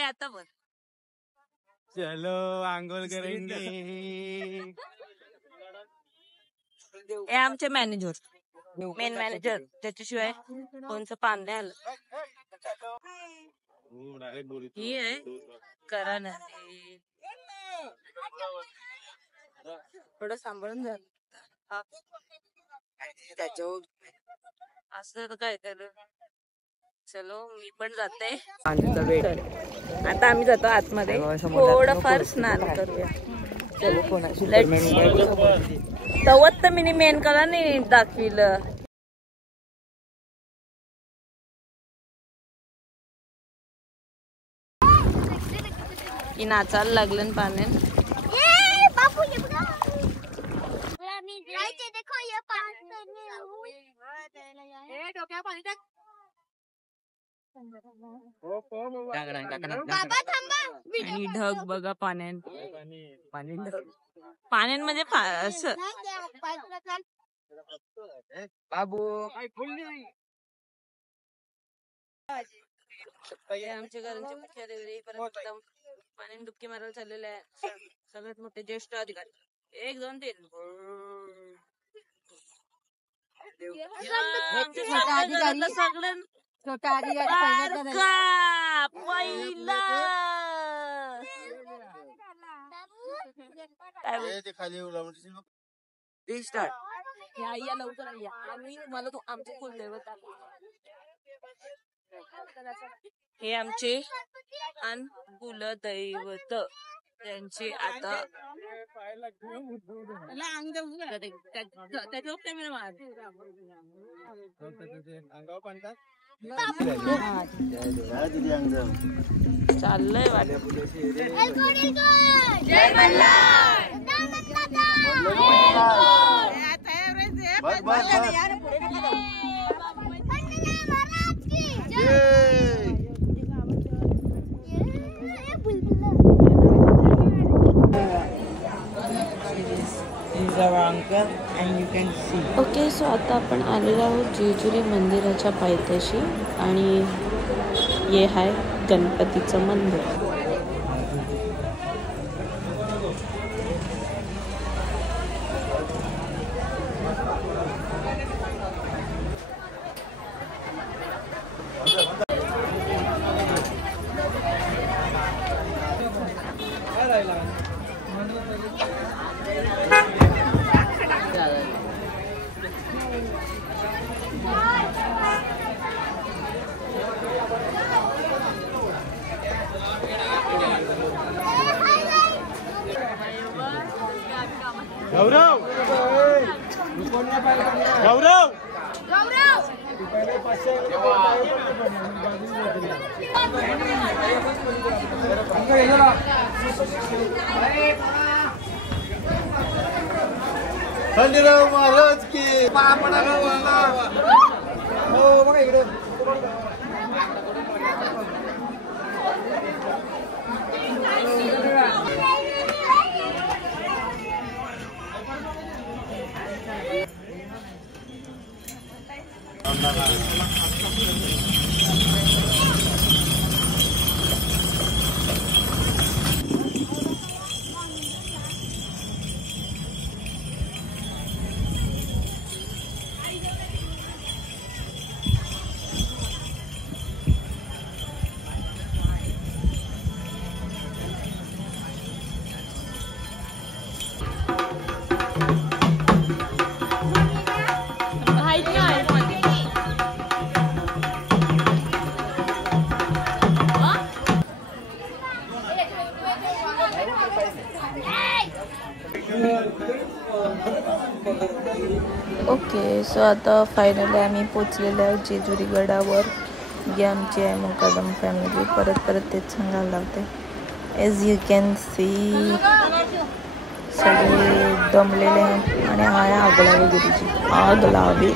आता बोल. चलो आंघोळ करेंगे. हे आमचे मॅनेजर, मेन मॅनेजर, त्याच्याशिवाय कोणचं पान नाही आलं. ही आहे करा ना, थोडं सांभाळून जा. त्याच्यावर असं काय केलं. चलो मी पण जाते. आता आम्ही जातो आतमध्ये, थोडंफार स्नान करूया. तवत तर मी मेन कला नाही दाखविलं. की नाचायला लागलं पाण्यात. आणि ढग बघा पाण्यात, पाण्यांमध्ये असं बाबू आमच्या घरांचे मुख्य अधिकारी पाण्यात डुबकी मारायला चाललेले आहे. सगळ्यात मोठे ज्येष्ठ अधिकारी. 1 2 3 सगळं खाली या लवकर या. आम्ही मला तो आमचे कुलदैवत. हे आमचे कुलदैवत, त्यांचे आता चाललंय वाटत. जय मल्हार. ओके, सो आता आपण आलेलो आहोत जेजुरी मंदिराच्या पायथ्याशी आणि हे आहे गणपतीचं मंदिर. गौरव गौरव खंडेराव महाराज की हो बघा इकडे. ओके, सो आता फायनली आम्ही पोचलेलो आहोत जेजुरी गडावर. ही आमची आहे मुकादम फॅमिली. परत तेच सांगायला लावते. एज यू कॅन सी सगळे दमलेले आहेत आणि हा आहे आगलावे गुरुजी. आगलावे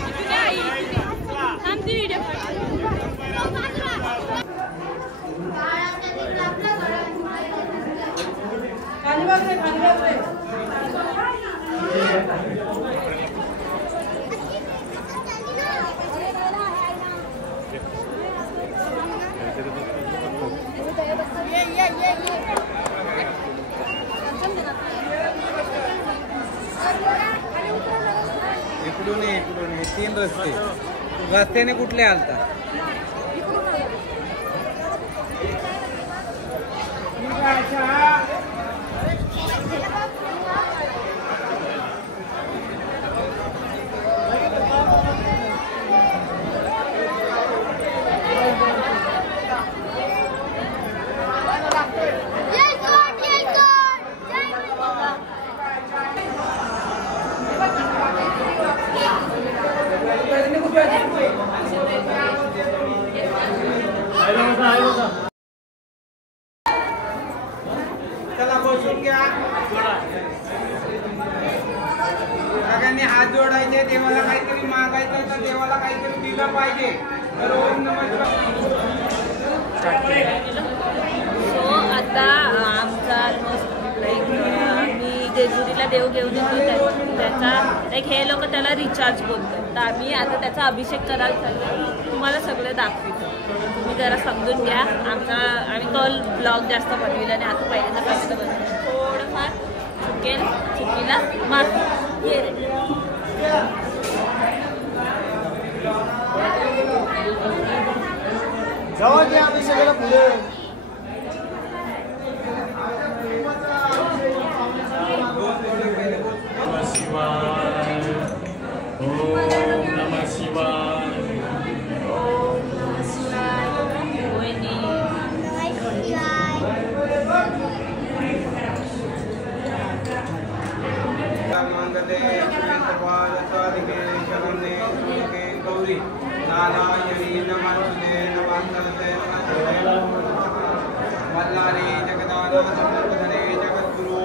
इकडून ये 3 रस्ते. रस्त्याने कुठले आलता? चला बसून घ्या. सगळ्यांनी हात जोडायचे. देवाला काहीतरी मागायचं तर देवाला काहीतरी दिलं पाहिजे. तर ओम नमः शिवाय. सो आता आमचा ऑलमोस्ट लाईक आम्ही जेजुरीला देव घेऊन येतो. त्याचा लाईक हे लोक त्याला रिचार्ज बोलतात. तर आम्ही आता त्याचा अभिषेक करायला चाललो. तुम्हाला सगळं दाखवतो. तुम्ही जरा समजून घ्या. आम्ही कल ब्लॉग जास्त बनविला आणि आता पहिल्यांदा बनवतो. थोडंफार चुकीला माफ ये रे. जाऊ द्या आम्ही सगळं पुढे. गौरी नारायणी नमस्ते नमस्ते वल्लारे जगदाना समर्पणे जगद्गुरु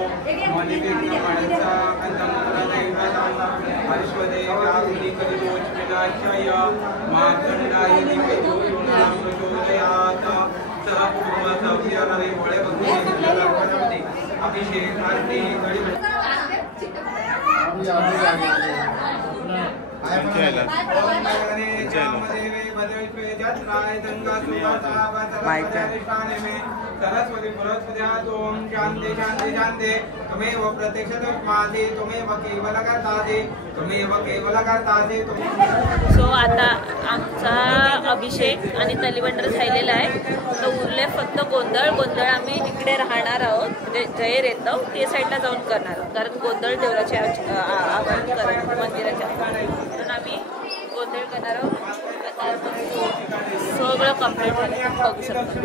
मणिविघ्न मणिसा हर्षदेव्याहुली कलिलोचनाशय मार्कण्डायिनी विदुषुणां प्रचोदयात् सः पूर्वसव्यहरे वळे भक्ति अभिषेकार्थे सरस्वती पुरस्पत्यात् ओम शांति शांति शांति. त्वमेव प्रत्यक्षतस्मासि त्वमेव केवलकर्तासि त्वमेव केवलकर्तासि. सो आता आमचा अभिषेक आणि तलीबंडर झालेला आहे. तर उरले फक्त गोंधळ आम्ही तिकडे राहणार आहोत. म्हणजे जय रेतव ते साईडला जाऊन करणार आहोत. कारण गोंधळ देवळाच्या आवाहन करणार मंदिराच्या. म्हणून आम्ही गोंधळ करणार आहोत. सगळं कम्प्लीट झालं बघू शकतो.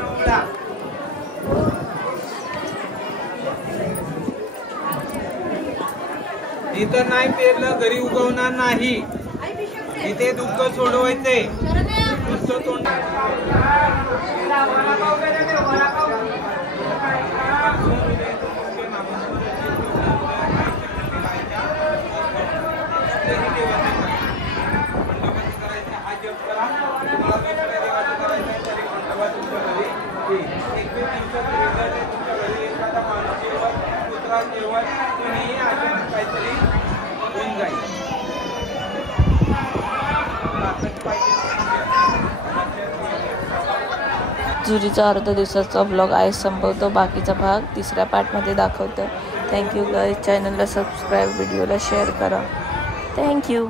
इथं नाही पेरलं घरी उगवणार नाही. इथे दुःख सोडवायचे. नुसतं तोंड जुरीचा अर्धा दिवसाचा ब्लॉग आहे संपवतो. बाकीचा भाग तिसऱ्या पार्टमध्ये दाखवतो. Thank you guys. चॅनलला सबस्क्राईब, व्हिडिओला शेअर करा. थँक्यू.